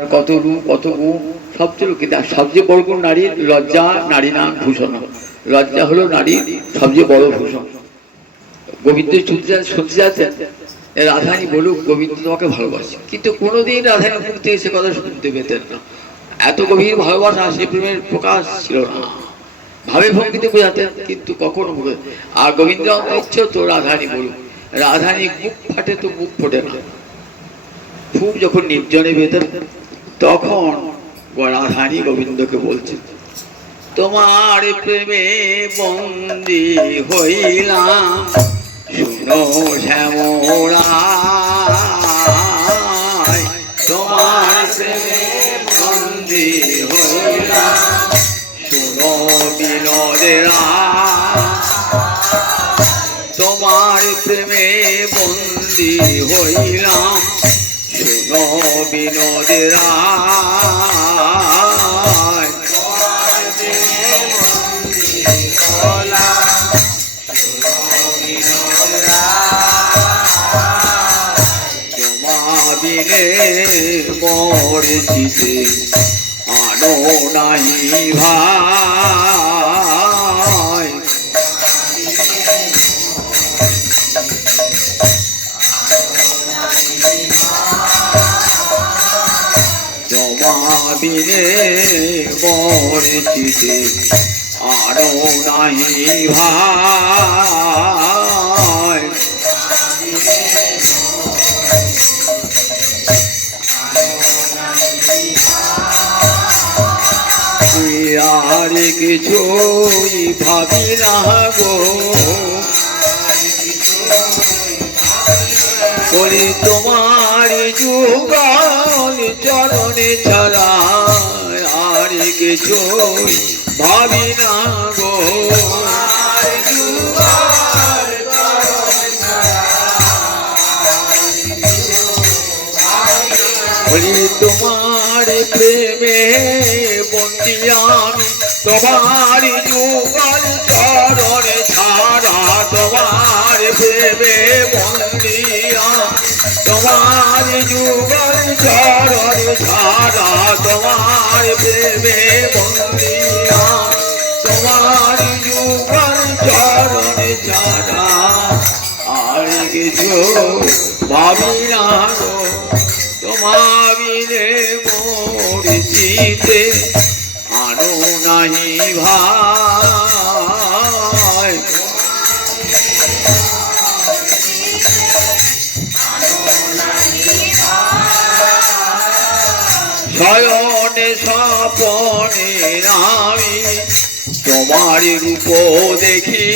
কত রূপ, কত গুণ সবচেয়ে আর সবচেয়ে বড় গুণ নারীর লজ্জা, নারী নাম ভূষণ। লজ্জা হলো নারীর সবচেয়ে বড় ভূষণ। গোবিন্দ শুনতে যাচ্ছেন রাধানি বলুক, গোবিন্দ তোমাকে ভালোবাসে। কিন্তু কোনোদিন রাধানি মুখ থেকে সে কথা শুনতে পেতেন না। এত গভীর ভালোবাসা, সে প্রেমের প্রকাশ ছিল না। ভাবে ভঙ্গিতে বোঝাতেন, কিন্তু কখনো আর গোবিন্দ ইচ্ছে তো রাধানি বলুক। রাধানি মুখ ফাটে তো মুখ ফোটে না। খুব যখন নির্জনে ভেতর তখন রাধানী গোবিন্দকে বলছেন তোমার প্রেমে বন্দি হইলাম, শুনো শ্যামরা তোমার প্রেমে বন্দি হইলাম, শুনো বিনোদেরা তোমার প্রেমে বন্দি হইলাম শুনো বিনোদেরা বিনে মরেছিতে আনো নাহি ভাই। জমাবিনে মরেছিতে আরও নাই ভাই। আর কিছুই ভাবি না গো। বলি তোমার যুগল চরণে আর কিছু ভাবি না গো তোমার প্রেমে বন্দি আমি তোমার যুগল চরণে ছাড়া তোমার প্রেমে তোমার যুগল চরণ ছাড়া তোমার প্রেমে বন্দি তোমার যুগল চরণ ছাড়া আর কিছু ভাবি না মরিচিতে আনো নাহি ভাই স্বপনে আমি তোমার রূপ দেখি।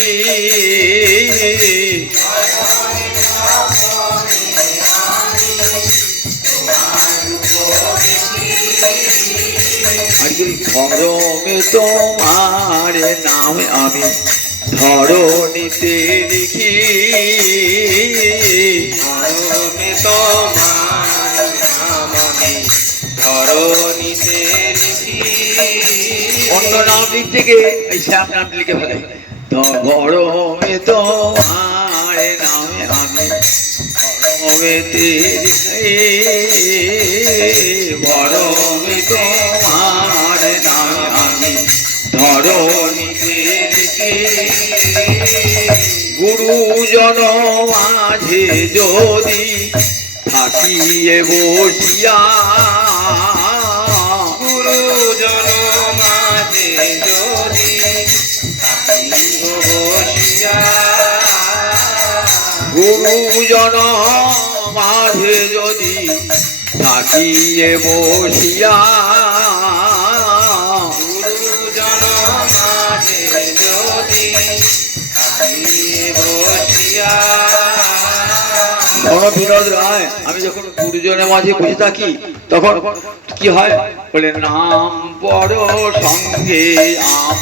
ধরমে তোমার নাম আমি ধরণীতে লিখি। ধরণে তোমার নাম আমি ধরণীতে অন্য নাম লিখতে গিয়ে এই শ্যাম নাম লিখে ফেলে। ধরমে তোমার নামে আমি লিখি ধরমে তোমার নামে আমি লিখি গুরুজন মাঝে যদি থাকিয়ে বসিয়া গুরুজন মাঝে যদি থাকিয়ে বসিয়া গুরুজন মাঝে যদি থাকিব বসিয়া। শোনো বিনোদ রায়, আমি যখন গুরুজনের মাঝে বসে থাকি, তখন কি হয়? বলে, নাম বড় সঙ্গে আমার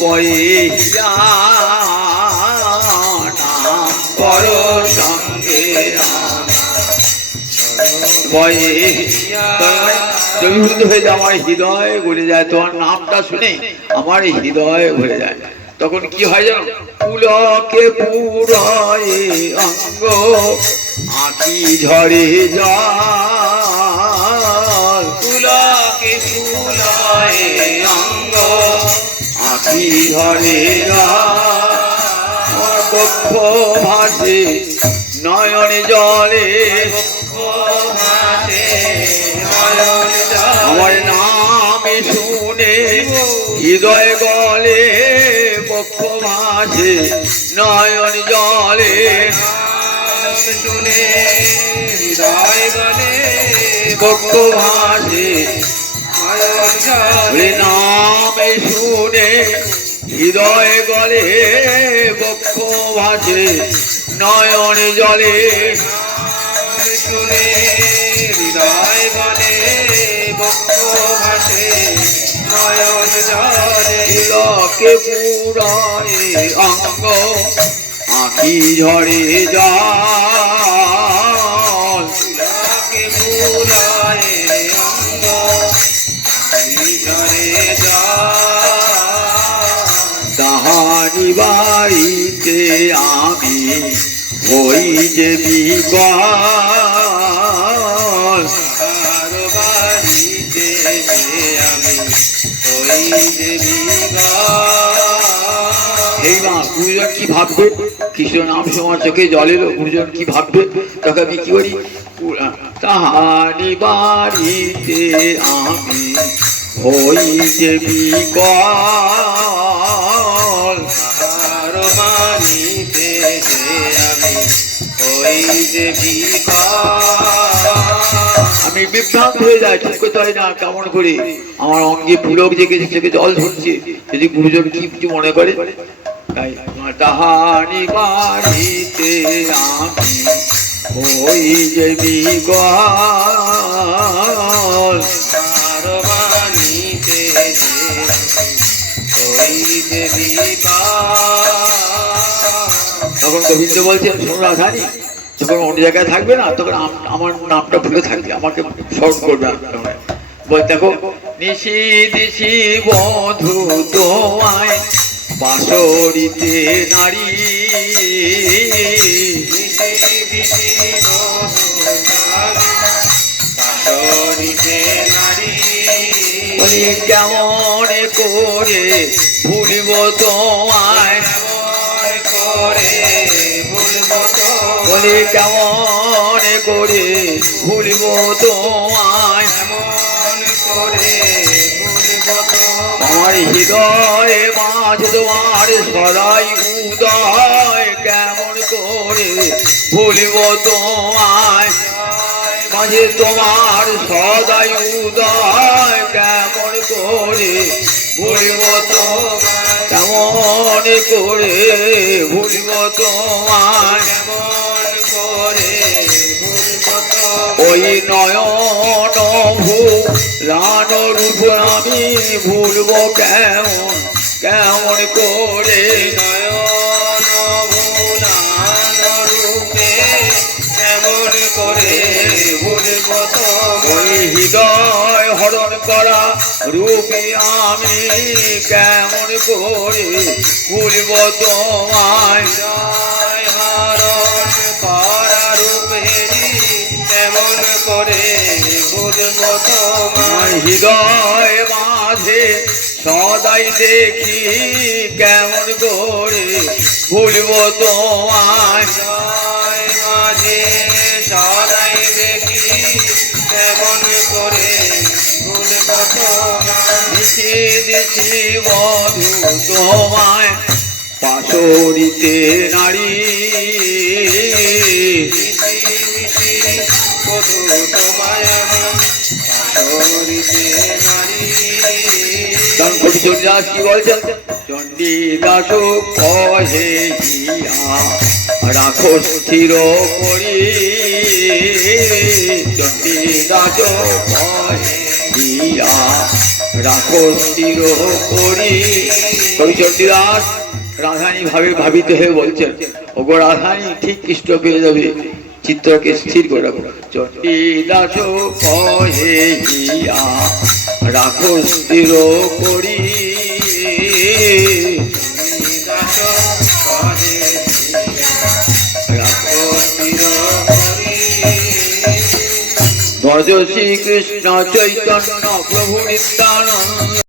বইয়া নাম বড় সঙ্গে ভয়ে জমিভূত হয়ে আমার হৃদয় গলে যায় তোমার নামটা শুনে আমার হৃদয়। ভরে যায় তখন কি হয় জানো? পুলকে পুরয় অঙ্গ, আঁকি ঝরে যা পুলকে পুরয় অঙ্গ আঁকি ঝরে যা জলে ভাসে নয়ন জলে আমার নামে শুনে হৃদয় গলে পক্ষ ভাসে নয়ন জলে শুনে হৃদয় গলে পক্ষ ভাসে ওরে শুনে হৃদয় গলে বক্ষ ভাসে নয়ন জলে। শুনে হৃদয় গলে বক্ষ ভাসে নয়ন জলে। তিলকে পুরায় অঙ্গ আখি ঝরে জল। লাকে ভুলায় বাড়িতে আমি যে ওই দেবী এই মা গুরুজন কি ভাববে? কৃষ্ণ নাম সময় চোখে জল এলো, গুরুজন কি ভাববে? তখন আমি কি করি তাহারি বাড়িতে আমি হই যে বিকল। ওই দেবী আমি বিভ্রান্ত হয়ে যাই ঠিক করতে হয় না কেমন করে? আমার অঙ্গে পুলক জেগেছে চোখে জল ধরছে। যদি গুরুজন কি কিছু মনে করে তাই তাহারি বাড়িতে আমি ওই যে বিকল আর মানিতে যে ওই দেবী তখন গোবিন্দ বলছেন শোনো রাধানি অন্য জায়গায় থাকবে না, তখন আম- আমার নামটা ভুলে থাকবে, আমাকে স্মরণ করবে। বল, দেখো। নিশি দিশি বধু তোমায় বাসরিতে নারী কেমন করে ভুলিব তোমায়? বলি কেমন করে ভুলিব তোমায়? আমার হৃদয়ে মাঝ তোমার সদাই উদয়। কেমন করে ভুলিব তোমায়? মাঝে তোমার সদাই উদয়। কেমন করে ভুলিব তোমায়? কেমন করে ভুলিব তোমায় করে ভুলব তো ওই নয়ন ভূ রান রূপ আমি ভুলবো কেমন কেমন করে? নয়ন ভুলান রূপে কেমন করে ভুলব তো ওই হৃদয় হরণ করা রূপে আমি কেমন করে ভুলব তোমায়? হরণ করা রূপেরি কেমন করে ভুলব তোমায়? হৃদয় মাঝে সদাই দেখি কেমন করে ভুলব তোমায়। মাঝে সদাই দেখি কেমন করে ভুলব তোমায় দিশি দিশি বধু তোমায়। পাশরিতে নারী। মিশি কদু তোমায় পাশরিতে নারী। কবি চন্দ্রাস কি বলছেন? চণ্ডী দাস কহে হিয়া রাখো স্থির করি। চণ্ডী কহে রাখো স্থির করি। কবি চণ্ডীদাস রাধানী ভাবে ভাবিতে হয়ে বলছেন, ওগো রাধানী ঠিক কৃষ্ণ পেয়ে যাবে। চিত্রকে স্থির করে রাখো। চণ্ডী দাস কহে হিয়া রাখো স্থির করি। ভজ শ্রীকৃষ্ণ চৈতন্য প্রভু নিত্যানন্দ